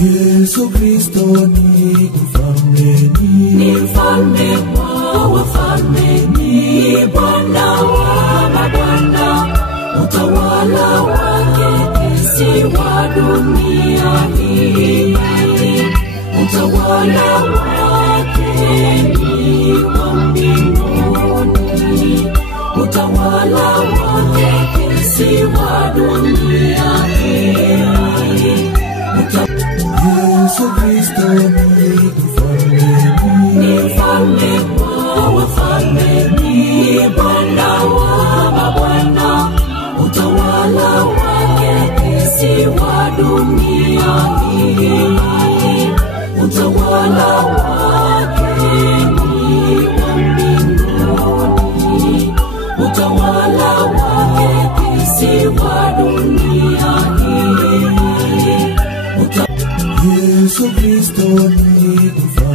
Yesu Kristo ni mfalme, ni mfalme wa wafalme, ni Bwana wa mabwana. Utawala wake si wa dunia hii, utawala wake ni wa mbinguni. Utawala wake si wa dunia hii. Yesu Kristo ni mfalme, ni mfalme wa wafalme, ni Bwana wa mabwana. Utawala wake si wa dunia hii, utawala wake ni wa mbinguni. Utawala wake si wa dunia hii. Yesu Kristo ni mfalme.